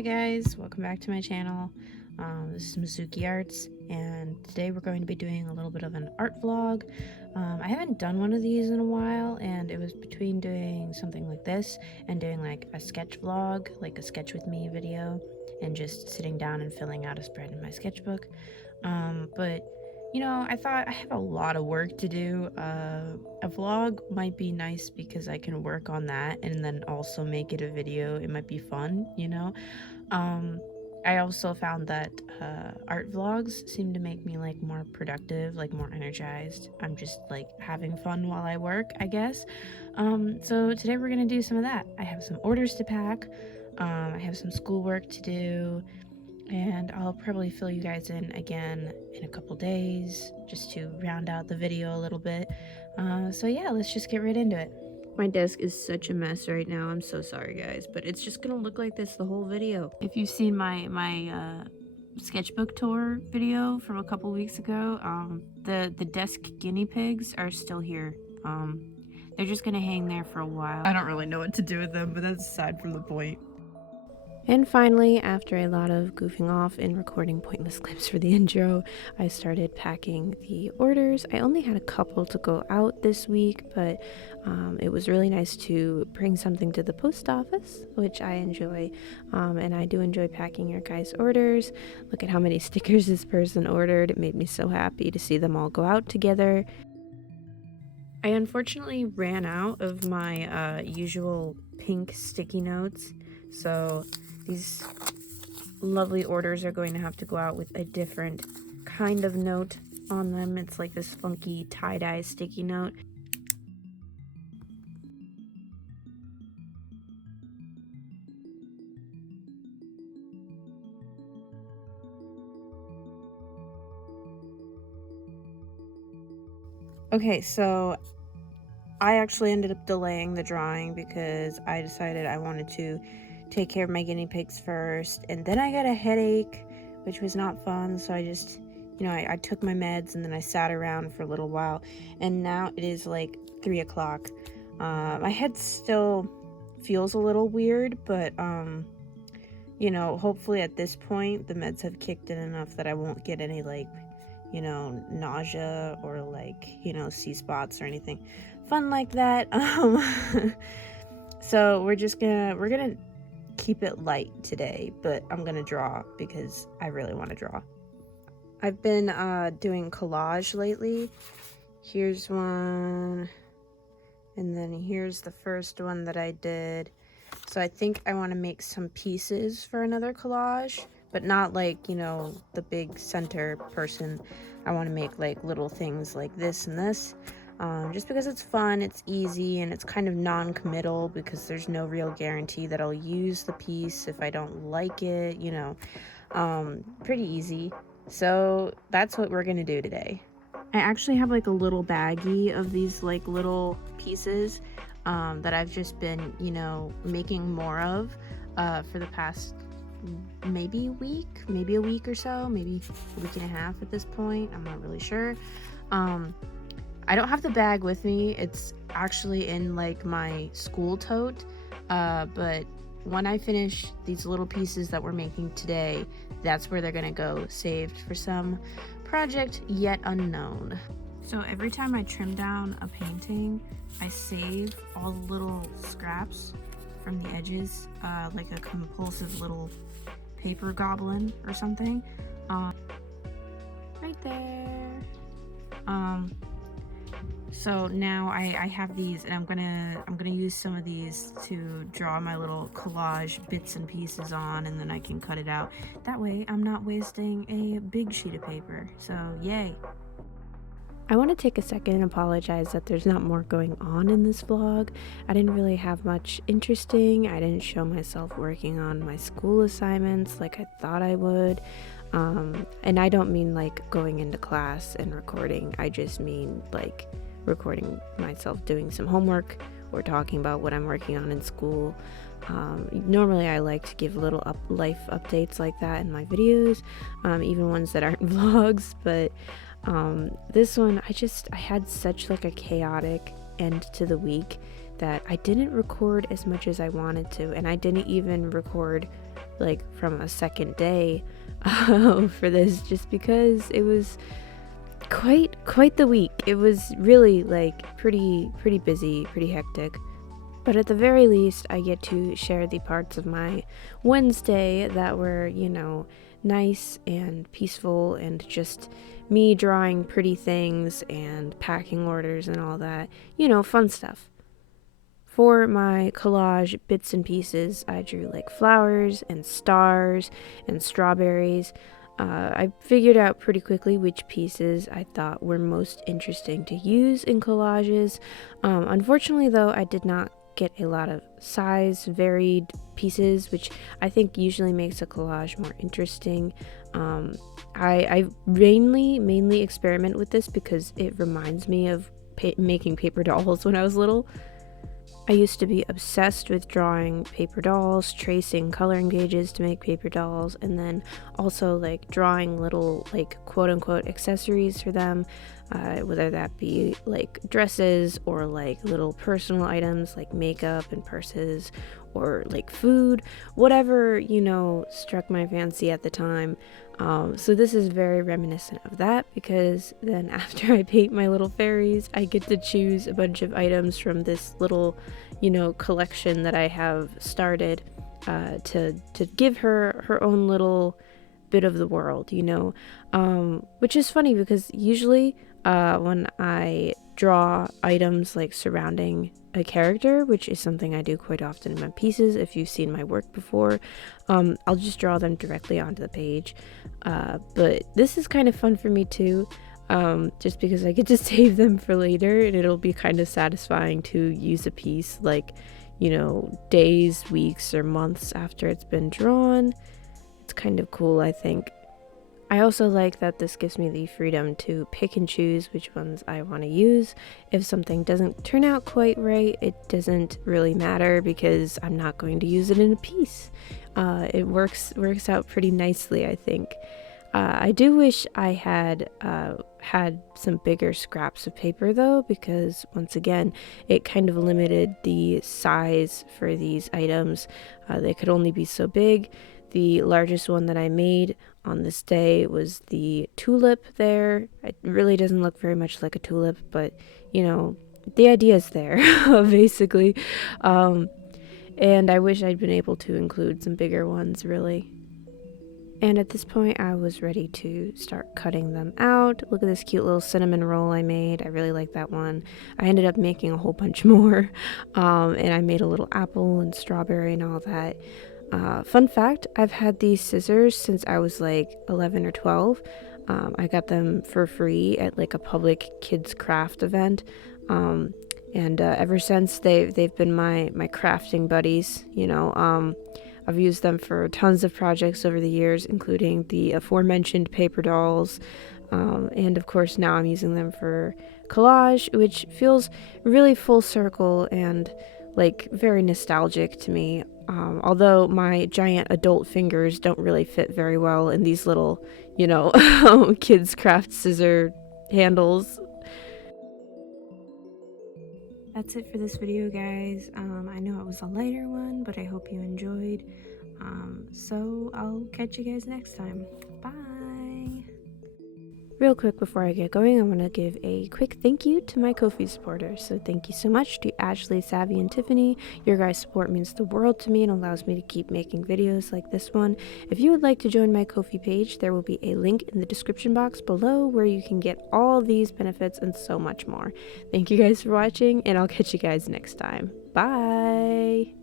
Hi guys, welcome back to my channel. This is Mizuki Arts, and today we're going to be doing a little bit of an art vlog. I haven't done one of these in a while, and it was between doing something like this and doing like a sketch vlog, like a sketch with me video, and just sitting down and filling out a spread in my sketchbook. But you know, I thought I have a lot of work to do. A vlog might be nice because I can work on that and then also make it a video. It might be fun, you know. I also found that art vlogs seem to make me like more productive, like more energized. I'm just like having fun while I work, I guess. So today we're gonna do some of that. I have some orders to pack. I have some schoolwork to do, and I'll probably fill you guys in again in a couple days just to round out the video a little bit. So yeah, let's just get right into it. My desk is such a mess right now. I'm so sorry guys, but it's just gonna look like this the whole video. If you've seen my sketchbook tour video from a couple weeks ago, the desk guinea pigs are still here. They're just gonna hang there for a while. I don't really know what to do with them, but that's aside from the point. And finally, after a lot of goofing off and recording pointless clips for the intro, I started packing the orders. I only had a couple to go out this week, but it was really nice to bring something to the post office, which I enjoy, and I do enjoy packing your guys' orders. Look at how many stickers this person ordered. It made me so happy to see them all go out together. I unfortunately ran out of my usual pink sticky notes, so these lovely orders are going to have to go out with a different kind of note on them. It's like this funky tie-dye sticky note. Okay, so I actually ended up delaying the drawing because I decided I wanted to take care of my guinea pigs first, and then I got a headache, which was not fun. So I just, you know, I took my meds and then I sat around for a little while, and now it is like 3 o'clock. My head still feels a little weird, but you know, hopefully at this point the meds have kicked in enough that I won't get any like, you know, nausea or like, you know, sea spots or anything fun like that. So we're gonna keep it light today, but I'm gonna draw because I really want to draw. I've been doing collage lately. Here's one, and then here's the first one that I did. So I think I want to make some pieces for another collage, but not like, you know, the big center person. I want to make like little things like this and this, just because it's fun, it's easy, and it's kind of non-committal because there's no real guarantee that I'll use the piece if I don't like it, you know. Pretty easy. So that's what we're gonna do today. I actually have like a little baggie of these like little pieces that I've just been, you know, making more of for the past maybe a week or so, maybe a week and a half at this point. I'm not really sure. I don't have the bag with me. It's actually in like my school tote, but when I finish these little pieces that we're making today, that's where they're gonna go, saved for some project yet unknown. So every time I trim down a painting, I save all the little scraps from the edges, like a compulsive little paper goblin or something. Right there. So now I have these, and I'm gonna use some of these to draw my little collage bits and pieces on, and then I can cut it out. That way I'm not wasting a big sheet of paper, so yay. I want to take a second and apologize that there's not more going on in this vlog. I didn't really have much interesting. I didn't show myself working on my school assignments like I thought I would. And I don't mean like going into class and recording. I just mean like recording myself doing some homework or talking about what I'm working on in school. Normally I like to give little life updates like that in my videos, even ones that aren't vlogs, but this one I had such like a chaotic end to the week that I didn't record as much as I wanted to, and I didn't even record like from a second day for this, just because it was quite the week. It was really like pretty busy, pretty hectic. But at the very least, I get to share the parts of my Wednesday that were, you know, nice and peaceful and just me drawing pretty things and packing orders and all that, you know, fun stuff. For my collage bits and pieces, I drew like flowers and stars and strawberries. I figured out pretty quickly which pieces I thought were most interesting to use in collages. Unfortunately, though, I did not get a lot of size varied pieces, which I think usually makes a collage more interesting. I mainly experiment with this because it reminds me of making paper dolls when I was little. I used to be obsessed with drawing paper dolls, tracing coloring pages to make paper dolls, and then also like drawing little like quote-unquote accessories for them, whether that be like dresses or like little personal items like makeup and purses or like food, whatever, you know, struck my fancy at the time. So this is very reminiscent of that, because then after I paint my little fairies, I get to choose a bunch of items from this little, you know, collection that I have started to give her her own little bit of the world, you know, which is funny because usually when I draw items like surrounding a character, which is something I do quite often in my pieces, if you've seen my work before, I'll just draw them directly onto the page, but this is kind of fun for me too, just because I get to save them for later, and it'll be kind of satisfying to use a piece like, you know, days, weeks, or months after it's been drawn. It's kind of cool, I think. I also like that this gives me the freedom to pick and choose which ones I want to use. If something doesn't turn out quite right, it doesn't really matter because I'm not going to use it in a piece. It works out pretty nicely, I think. I do wish I had had some bigger scraps of paper though, because once again, it kind of limited the size for these items. They could only be so big. The largest one that I made on this day was the tulip there. It really doesn't look very much like a tulip, but you know, the idea is there, basically. And I wish I'd been able to include some bigger ones, really. And at this point, I was ready to start cutting them out. Look at this cute little cinnamon roll I made. I really like that one. I ended up making a whole bunch more, and I made a little apple and strawberry and all that. Fun fact, I've had these scissors since I was like 11 or 12. I got them for free at like a public kids craft event. And ever since they've been my crafting buddies, you know. I've used them for tons of projects over the years, including the aforementioned paper dolls. And of course now I'm using them for collage, which feels really full circle and like very nostalgic to me. Although my giant adult fingers don't really fit very well in these little, you know, kids craft scissor handles. That's it for this video, guys. I know it was a lighter one, but I hope you enjoyed. So I'll catch you guys next time. Bye! Real quick before I get going, I want to give a quick thank you to my Ko-fi supporters. So thank you so much to Ashley, Savvy, and Tiffany. Your guys' support means the world to me and allows me to keep making videos like this one. If you would like to join my Ko-fi page, there will be a link in the description box below where you can get all these benefits and so much more. Thank you guys for watching, and I'll catch you guys next time. Bye!